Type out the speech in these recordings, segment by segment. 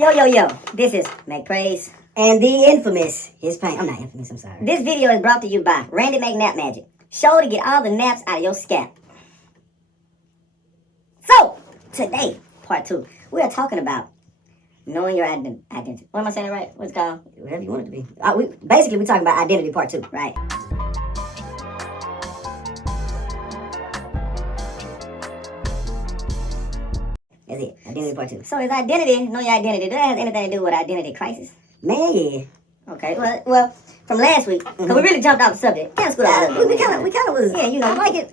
Yo, this is MacPrayze. And the infamous His Pain. I'm not infamous, I'm sorry. This video is brought to you by Randy McNap Magic. Show to get all the naps out of your scalp. So, today, part 2, we are talking about knowing your identity. What am I saying right? What's it called? Whatever you want it to be. We're talking about identity part 2. Right. That's it. Identity part 2. So is identity, know your identity, does that have anything to do with identity crisis? Man, yeah. Okay, well, from last week, because we really jumped off the subject. Kind of screwed up a little bit. We kind of was, yeah, you know. I like it,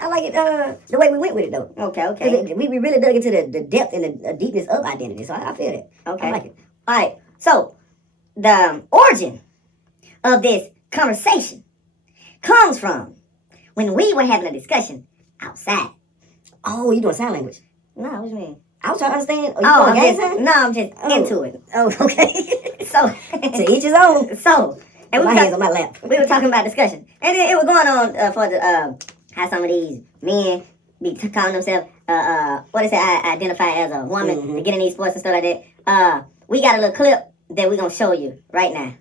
the way we went with it, though. Okay. We really dug into the depth and the deepness of identity, so I feel it. Okay. I like it. All right, so the origin of this conversation comes from when we were having a discussion outside. Oh, you doing sign language? No, what you mean? I was trying to understand. I'm just into it. Oh, okay. So, to each his own. So, and my hands on my lap. We were talking about discussion. And then it was going on for the, how some of these men be calling themselves, what is it, identify as a woman to get in these sports and stuff like that. We got a little clip that we're going to show you right now.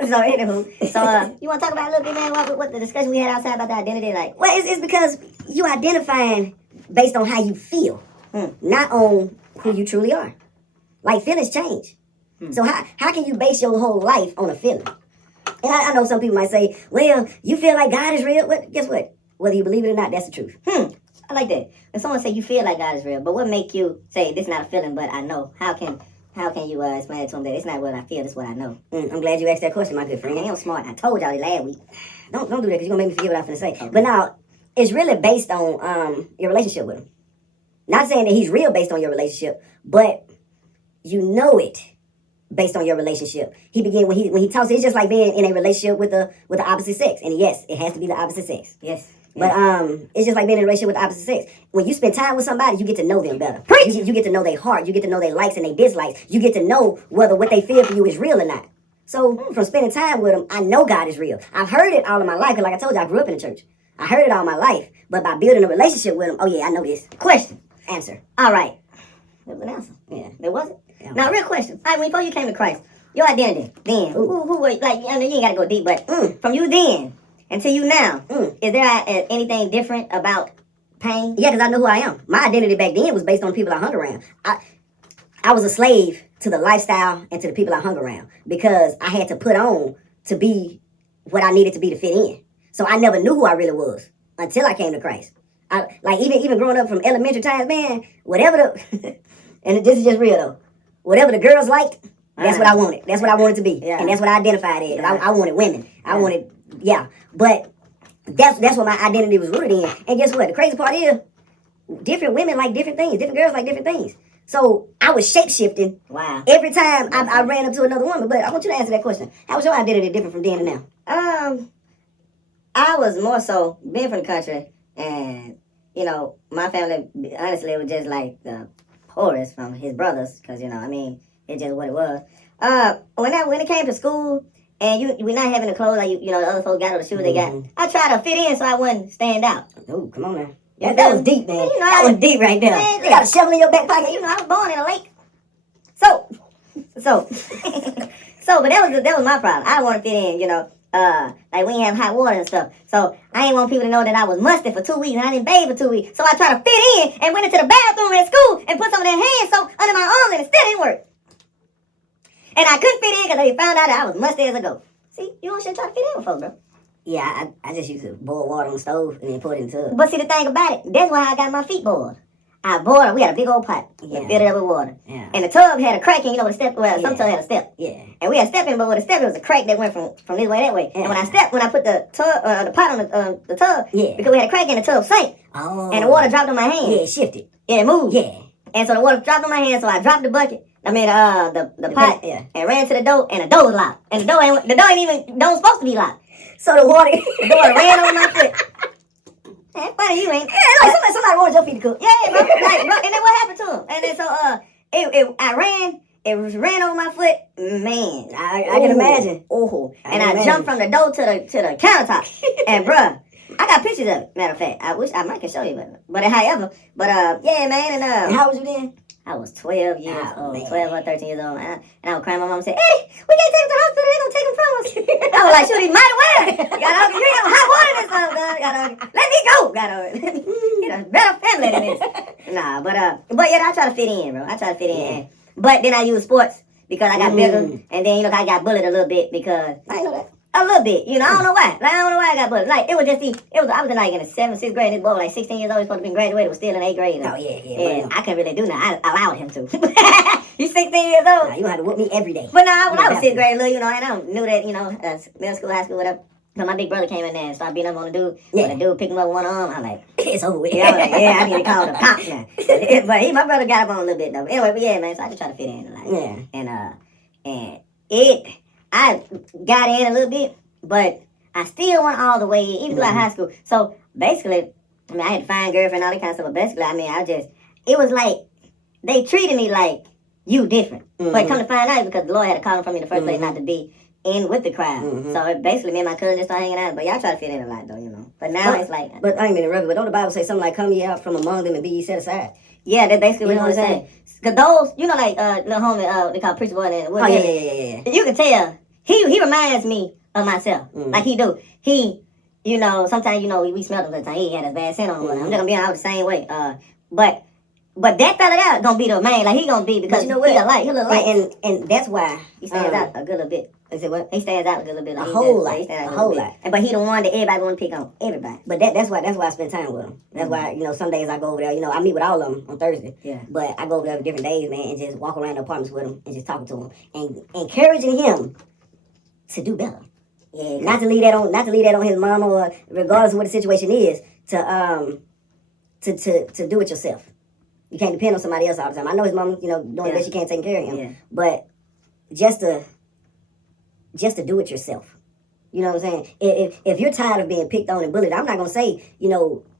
So anywho, you want to talk about a little bit, man, what the discussion we had outside about the identity, like? Well, it's because you identifying based on how you feel, not on who you truly are. Like, feelings change. So how can you base your whole life on a feeling? And I know some people might say, well, you feel like God is real. Well, guess what? Whether you believe it or not, that's the truth. I like that. If someone say you feel like God is real, but what make you say this is not a feeling, but I know? How can you explain it to them that it's not what I feel, it's what I know? I'm glad you asked that question, my good friend. I'm smart. I told y'all last week. Don't do that because you're going to make me forget what I'm going to say. Okay. But now, it's really based on your relationship with him. Not saying that he's real based on your relationship, but you know it based on your relationship. He began when he talks, it's just like being in a relationship with the opposite sex. And yes, it has to be the opposite sex. Yes. But it's just like being in a relationship with the opposite sex. When you spend time with somebody, you get to know them better. You get to know their heart. You get to know their likes and their dislikes. You get to know whether what they feel for you is real or not. So from spending time with them, I know God is real. I've heard it all of my life. And like I told you, I grew up in the church. I heard it all my life. But by building a relationship with him, oh yeah, I know this. Question. Answer. All right. There was an answer. Yeah. There wasn't? Yeah. Now, real question. All right, before you came to Christ, your identity, then, who were, like, I know you ain't got to go deep, but from you then until you now, is there anything different about pain? Yeah, because I know who I am. My identity back then was based on the people I hung around. I was a slave to the lifestyle and to the people I hung around because I had to put on to be what I needed to be to fit in. So I never knew who I really was until I came to Christ. Even growing up from elementary times, man, whatever the, and this is just real though, whatever the girls liked, that's what I wanted. That's what I wanted to be. Yeah. And that's what I identified as. Yeah. I wanted women. I wanted, but that's what my identity was rooted in. And guess what? The crazy part is, different women like different things. Different girls like different things. So I was shape-shifting. Wow. Every time I ran up to another woman. But I want you to answer that question. How was your identity different from then to now? I was more so being from the country, and you know, my family honestly was just like the poorest from his brothers, because you know, I mean, it's just what it was. When it came to school, and we're not having the clothes like you know the other folks got or the shoes they got, I tried to fit in so I wouldn't stand out. Oh, come on now. That was deep, man. You know, that was deep right there. Man, you got a shovel in your back pocket. You know, I was born in a lake. So, but that was my problem. I want to fit in, you know. Like we ain't have hot water and stuff. So I ain't want people to know that I was musty for 2 weeks and I didn't bathe for 2 weeks. So I tried to fit in and went into the bathroom at school and put some of their hand soap under my arms and it still didn't work. And I couldn't fit in because they found out that I was musty as a goat. See, you don't should try to fit in with folks, bro. Yeah, I just used to boil water on the stove and then put it in the tub. But see, the thing about it, that's why I got my feet boiled. I boiled it. We had a big old pot and filled it up with water. Yeah. And the tub had a crack in, you know, with a step. Well, some tub had a step. Yeah. And we had a step in, but with a step, it was a crack that went from this way that way. Yeah. And when I put the tub, the pot on the tub, because we had a crack in the tub sank. Oh. And the water dropped on my hand. Yeah, it shifted. Yeah, it moved. Yeah. And so the water dropped on my hand, so I dropped the bucket. I mean, the pot, and ran to the door, and the door was locked. And the door ain't supposed to be locked. So the water ran over my foot. That's funny, you ain't. Yeah, like somebody wanted your feet to cook. Yeah, bro. And then what happened to him? And then so it ran over my foot. Man, I can imagine. And I jumped from the door to the countertop. And bruh, I got pictures of it. Matter of fact, I wish I might can show you, but however, yeah, man, And how was you then? I was 12 years old, man. 12 or 13 years old, and I was crying. My mom said, "Eddie, we can't take him to the hospital. They're gonna take him from us." I was like, "Shoot, he might well. You ain't got hot water this time, God. Let me go. You know, better family than this." Nah, but yeah, I try to fit in, bro. I try to fit in, but then I use sports because I got bigger, and then I got bullied a little bit because I know that. a little bit, I don't know why. I don't know why I got bullied. Like, I was in the 7th, 6th grade. This boy was like 16 years old. He was supposed to be graduated. Was still in 8th grade. Oh, yeah. And I couldn't really do nothing. I allowed him to. You 16 years old? Nah, you gonna have to whoop me every day. But nah, when I was 6th grade, and I knew that, middle school, high school, whatever. But my big brother came in there and started beating up on the dude. When the dude picked him up with one arm, I'm like, it's over with. I was like, I need to call the cops now. But my brother got up on a little bit, though. Anyway, but yeah, man, so I just try to fit in. I got in a little bit, but I still went all the way in, even throughout high school. So basically, I had to find girlfriend, all that kind of stuff. But basically, it was like they treated me like you different. But come to find out, because the Lord had to call him from me in the first place not to be in with the crowd. So basically, me and my cousin just started hanging out. But y'all try to fit in a lot, though, But now it's like. But I ain't mean to but don't the Bible say something like, "Come ye out from among them and be ye set aside"? Yeah, that's basically what I'm saying. Because those, like little homie, they call Preacher Boy. Yeah. You can tell he reminds me of myself. Like he do. He, sometimes we smell him sometimes. He had a bad scent on him. I'm just gonna be out the same way. But that fella there gonna be the man. Like he gonna be because you know what? He look light. And that's why he stands out a good little bit. Is it what? He stands out a good little bit. A whole lot. But he the one that everybody want to pick on. Everybody. But that's why I spend time with him. That's why, some days I go over there, I meet with all of them on Thursday. Yeah. But I go over there different days, man, and just walk around the apartments with him and just talking to him and encouraging him to do better. Yeah. Not to leave that on his mama, or regardless of what the situation is, to do it yourself. You can't depend on somebody else all the time. I know his mama, doing the best she can taking care of him. Yeah. But just to do it yourself. You know what I'm saying? If you're tired of being picked on and bullied, I'm not gonna say,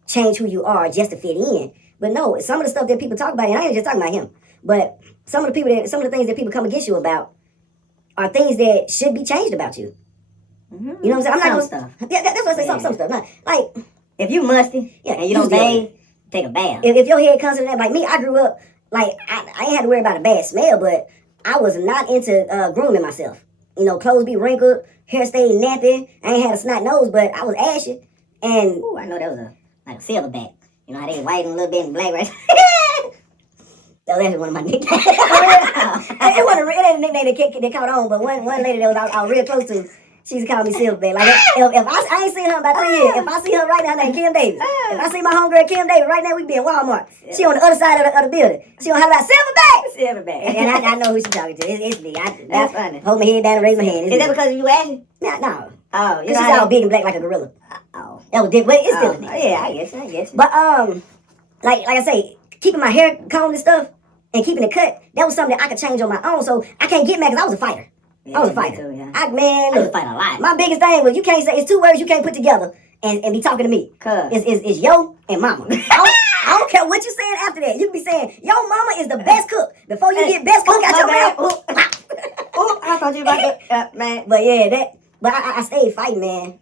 change who you are just to fit in. But no, some of the stuff that people talk about, and I ain't just talking about him, but some of the things that people come against you about are things that should be changed about you. You know what I'm saying? I'm not gonna stuff. Yeah, that's what I say. Some stuff. Not, like if you musty, and you don't bathe, take a bath. If your head comes in that, like me, I grew up like I ain't had to worry about a bad smell, but I was not into grooming myself. Clothes be wrinkled, hair stayed nappy. I ain't had a snot nose, but I was ashy. And I know that was like a silverback. You know how they white and a little bit and black, right? That was actually one of my nicknames. It wasn't a nickname that caught on, but one lady that I was real close to, she used to call me Silverback. Like if I ain't seen her in about 3 years. If I see her right now, her name Kim Davis. If I see my homegirl Kim Davis right now, we be in Walmart. She on the other side of the building. She gonna holler out Silverback. And I know who she talking to. It's me. That's funny. Hold my head down and raise my hand. Is that because you ashy? No. Oh, she's all big and black like a gorilla. Oh, that was different. It's still a nigga. Yeah, I guess. But like I say, keeping my hair combed and stuff and keeping it cut, that was something that I could change on my own. So I can't get mad because I was a fighter. Yeah, I was a fighter. Too, yeah. I used to fight a lot. My biggest thing was you can't say, it's 2 words you can't put together and be talking to me. It's yo and mama. I don't care what you're saying after that. You can be saying, yo mama is the best cook. Before you get best cook out your mouth. I thought you about that, man. But yeah, I stayed fighting, man.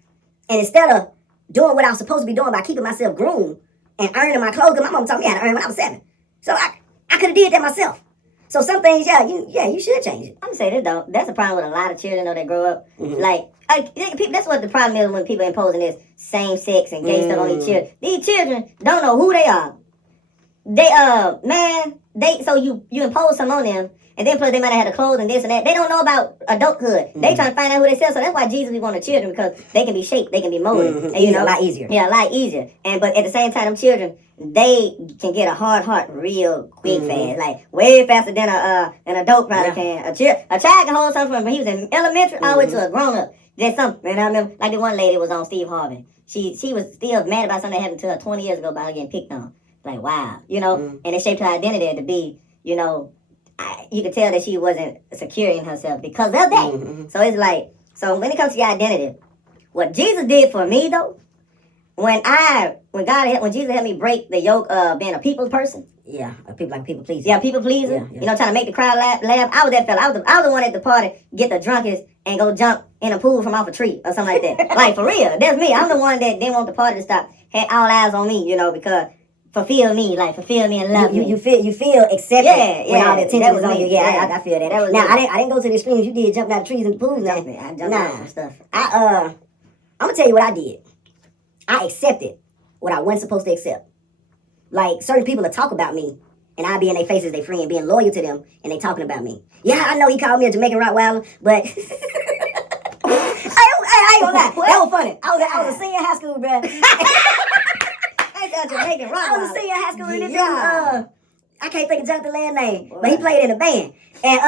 And instead of doing what I was supposed to be doing by keeping myself groomed and earning my clothes, because my mama taught me how to earn when I was 7. So I could have did that myself. So some things, you should change it. I'm gonna say this though. That's the problem with a lot of children though that grow up. Like, that's what the problem is when people imposing this same sex and gay stuff on these children. These children don't know who they are. So you impose something on them, and then plus they might have had the clothes and this and that. They don't know about adulthood. They trying to find out who they sell. So that's why Jesus be wanting children, because they can be shaped, they can be molded, and a lot easier. Yeah, a lot easier. But at the same time, them children, they can get a hard heart real quick, fast, like way faster than an adult probably can. A child can hold something from when he was in elementary all the way to a grown up. Just something. And I remember, like the one lady was on Steve Harvey. She was still mad about something that happened to her 20 years ago about her getting picked on. Like, wow, and it shaped her identity to be, you could tell that she wasn't secure in herself because of that. So it's like, so when it comes to your identity, what Jesus did for me though, when Jesus helped me break the yoke of being a people's person. Yeah, people pleaser. Yeah, people pleaser. Yeah. You know, trying to make the crowd laugh. I was that fella. I was the one at the party get the drunkest and go jump in a pool from off a tree or something like that. Like for real, that's me. I'm the one that didn't want the party to stop. Had all eyes on me, you know, because fulfill me and love me. You feel accepted when all the attention was on you. Yeah, I feel that. Now I didn't go to the extremes you did, jumping out of trees and the pools. I jumped out some stuff. I'm gonna tell you what I did. I accepted what I wasn't supposed to accept. Like certain people will talk about me, and I be in their faces, they friend, being loyal to them, and they talking about me. Yeah, I know he called me a Jamaican Rottweiler, but I ain't gonna lie, that was funny. I was a senior in high school, bro. Jamaican Rottweiler. I was a senior in high school, and this I can't think of Jonathan's last name, but he played in a band. And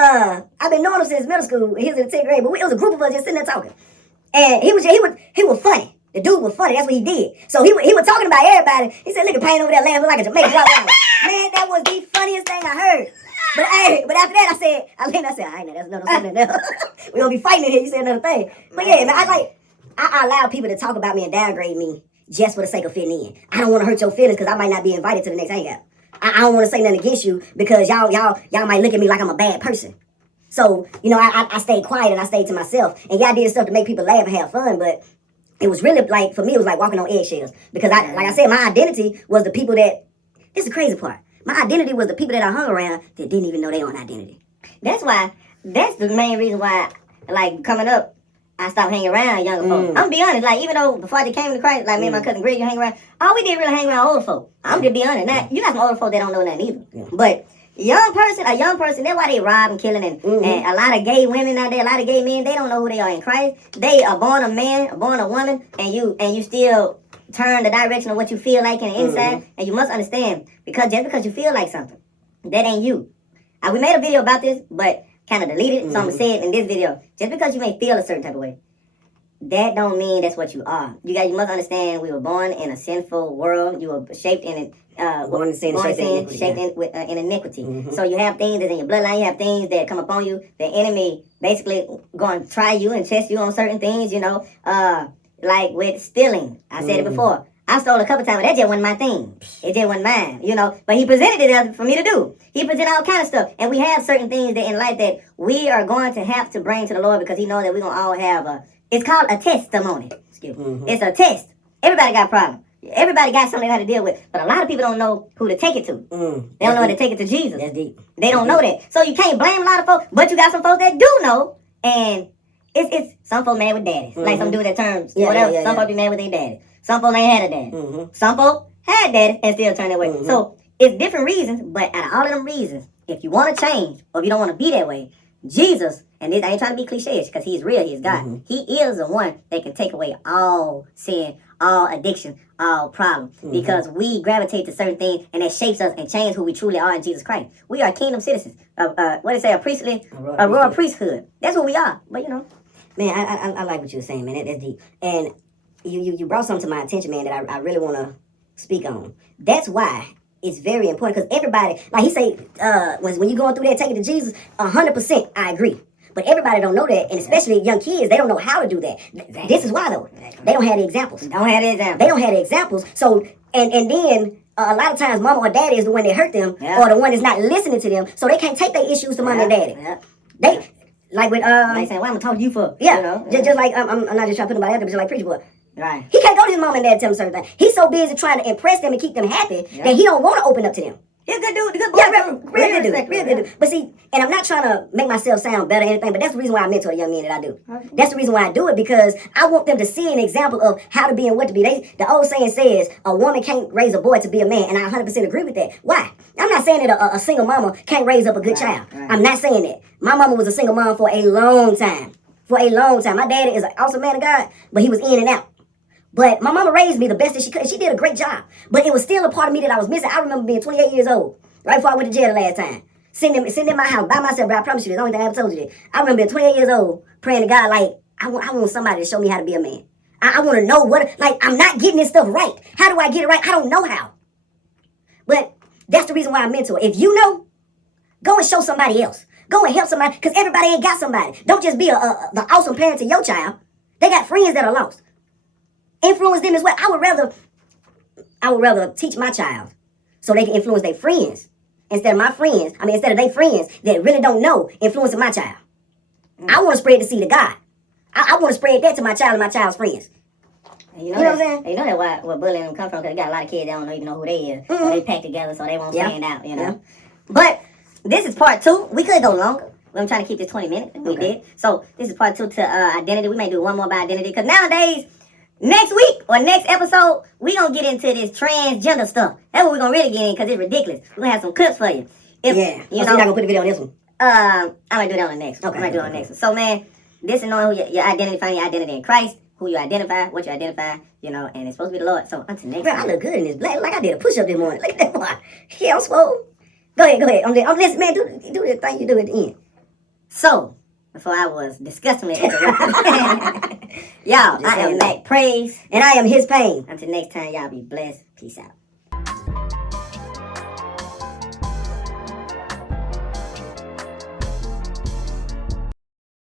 I've been knowing him since middle school. He was in the 10th grade, but it was a group of us just sitting there talking. And he was funny. The dude was funny. That's what he did. So he was talking about everybody. He said, "Look at Payne over there laughing like a Jamaican Rottweiler." Man, that was the funniest thing I heard. But after that, I said, I ain't know that's something else. We gonna be fighting in here. You said another thing. But yeah, man, I allow people to talk about me and downgrade me just for the sake of fitting in. I don't want to hurt your feelings because I might not be invited to the next hangout. I don't want to say nothing against you because y'all might look at me like I'm a bad person. So, you know, I stayed quiet and I stayed to myself. And y'all did stuff to make people laugh and have fun, but it was really like, for me, it was like walking on eggshells. Because like I said, my identity was the people that, this is the crazy part. My identity was the people that I hung around that didn't even know their own identity. That's the main reason why, like, coming up, I stopped hanging around younger folks. I'm gonna be honest, like, even though before I came to Christ, like me and my cousin Greg, you hang around, all we did really hang around older folk. I'm just be honest. Now, you got some older folk that don't know nothing either. Yeah. But a young person, that's why they rob and killing and a lot of gay women out there, a lot of gay men, they don't know who they are in Christ. They are born a man, born a woman, and you still turn the direction of what you feel like in the inside. And you must understand, just because you feel like something, that ain't you. We made a video about this, but kind of deleted it, so I'm gonna say it in this video. Just because you may feel a certain type of way, that don't mean that's what you are. You must understand, we were born in a sinful world. You were shaped in born in sin, shaped in iniquity. So you have things that's in your bloodline. You have things that come upon you. The enemy basically going to try you and test you on certain things. You know, like with stealing. I said it before. I stole a couple times, but that just wasn't my thing. It just wasn't mine, you know. But he presented it for me to do. He presented all kind of stuff. And we have certain things that in life that we are going to have to bring to the Lord because he knows that we're going to all have it's called a testimony. Excuse me. It's a test. Everybody got a problem. Everybody got something they got to deal with. But a lot of people don't know who to take it to. They don't know how to take it to Jesus. That's deep. They don't know that. So you can't blame a lot of folks, but you got some folks that do know. And it's some folks mad with daddies. Like some dude that turns whatever. Some folks be mad with their daddy. Some folks ain't had a daddy. Some folks had daddy and still turn that way. So it's different reasons, but out of all of them reasons, if you want to change or if you don't want to be that way, Jesus, and this I ain't trying to be cliche because he's real, he's God. He is the one that can take away all sin, all addiction, all problem. Because we gravitate to certain things and that shapes us and changes who we truly are in Jesus Christ. We are kingdom citizens. What they say, a royal priesthood. That's what we are. But you know. Man, I like what you were saying, man. That's deep. And you brought something to my attention, man, that I really want to speak on. That's why it's very important, because everybody, like he say, when you're going through that, take it to Jesus, 100%, I agree. But everybody don't know that, and especially young kids, they don't know how to do that. This is why, though. They don't have the examples. They don't have the examples. So, and then a lot of times, mama or daddy is the one that hurt them, or the one that's not listening to them, so they can't take their issues to mom and daddy. They, like with, like saying, what I'm going to talk to you for? Yeah, you know? just like, I'm not just trying to put nobody out there, but just like Preacher Boy. Right. He can't go to his mom and dad and tell them certain things. He's so busy trying to impress them and keep them happy that he don't want to open up to them. He's a good dude, a good boy. Yeah, real good dude. But see, and I'm not trying to make myself sound better or anything, but that's the reason why I mentor the young men that I do. Okay. That's the reason why I do it, because I want them to see an example of how to be and what to be. The old saying says, a woman can't raise a boy to be a man, and I 100% agree with that. Why? I'm not saying that a single mama can't raise up a good child. Right. I'm not saying that. My mama was a single mom for a long time. My daddy is an awesome man of God, but he was in and out. But my mama raised me the best that she could. She did a great job. But it was still a part of me that I was missing. I remember being 28 years old, right before I went to jail the last time. Sitting in my house by myself, but I promise you, the only thing I ever told you this. I remember being 28 years old, praying to God, like, I want somebody to show me how to be a man. I want to know I'm not getting this stuff right. How do I get it right? I don't know how. But that's the reason why I mentor. If you know, go and show somebody else. Go and help somebody, because everybody ain't got somebody. Don't just be the awesome parent to your child. They got friends that are lost. influence them as well. I would rather teach my child so they can influence their friends instead of their friends that really don't know influencing my child. I want to spread the seed of God. I want to spread that to my child and my child's friends. You know what I'm saying? You know that where bullying them come from, because they got a lot of kids that don't even know who they is. Mm-hmm. So they pack together so they won't stand out, you know. Yeah. But this is part 2. We could go longer. I'm trying to keep this 20 minutes. We did. So this is part 2 to identity. We may do one more about identity, because nowadays, next week or next episode, we gonna get into this transgender stuff. That's what we're gonna really get in, because it's ridiculous. We're gonna have some clips for you. You know, you're not gonna put the video on this one. I might do that on the next one. Okay. On the next one. So man, this is knowing who your identity, finding your identity in Christ, who you identify, what you identify, you know, and it's supposed to be the Lord. So until next time. I look good in this black, like I did a push-up this morning. Look at that boy. Yeah, I'm swole. Go ahead. I'm listening, man. Do the thing you do at the end. So, before I was disgustingly interrupted, y'all, I am MacPrayze. And I am his pain. Until next time, y'all be blessed. Peace out.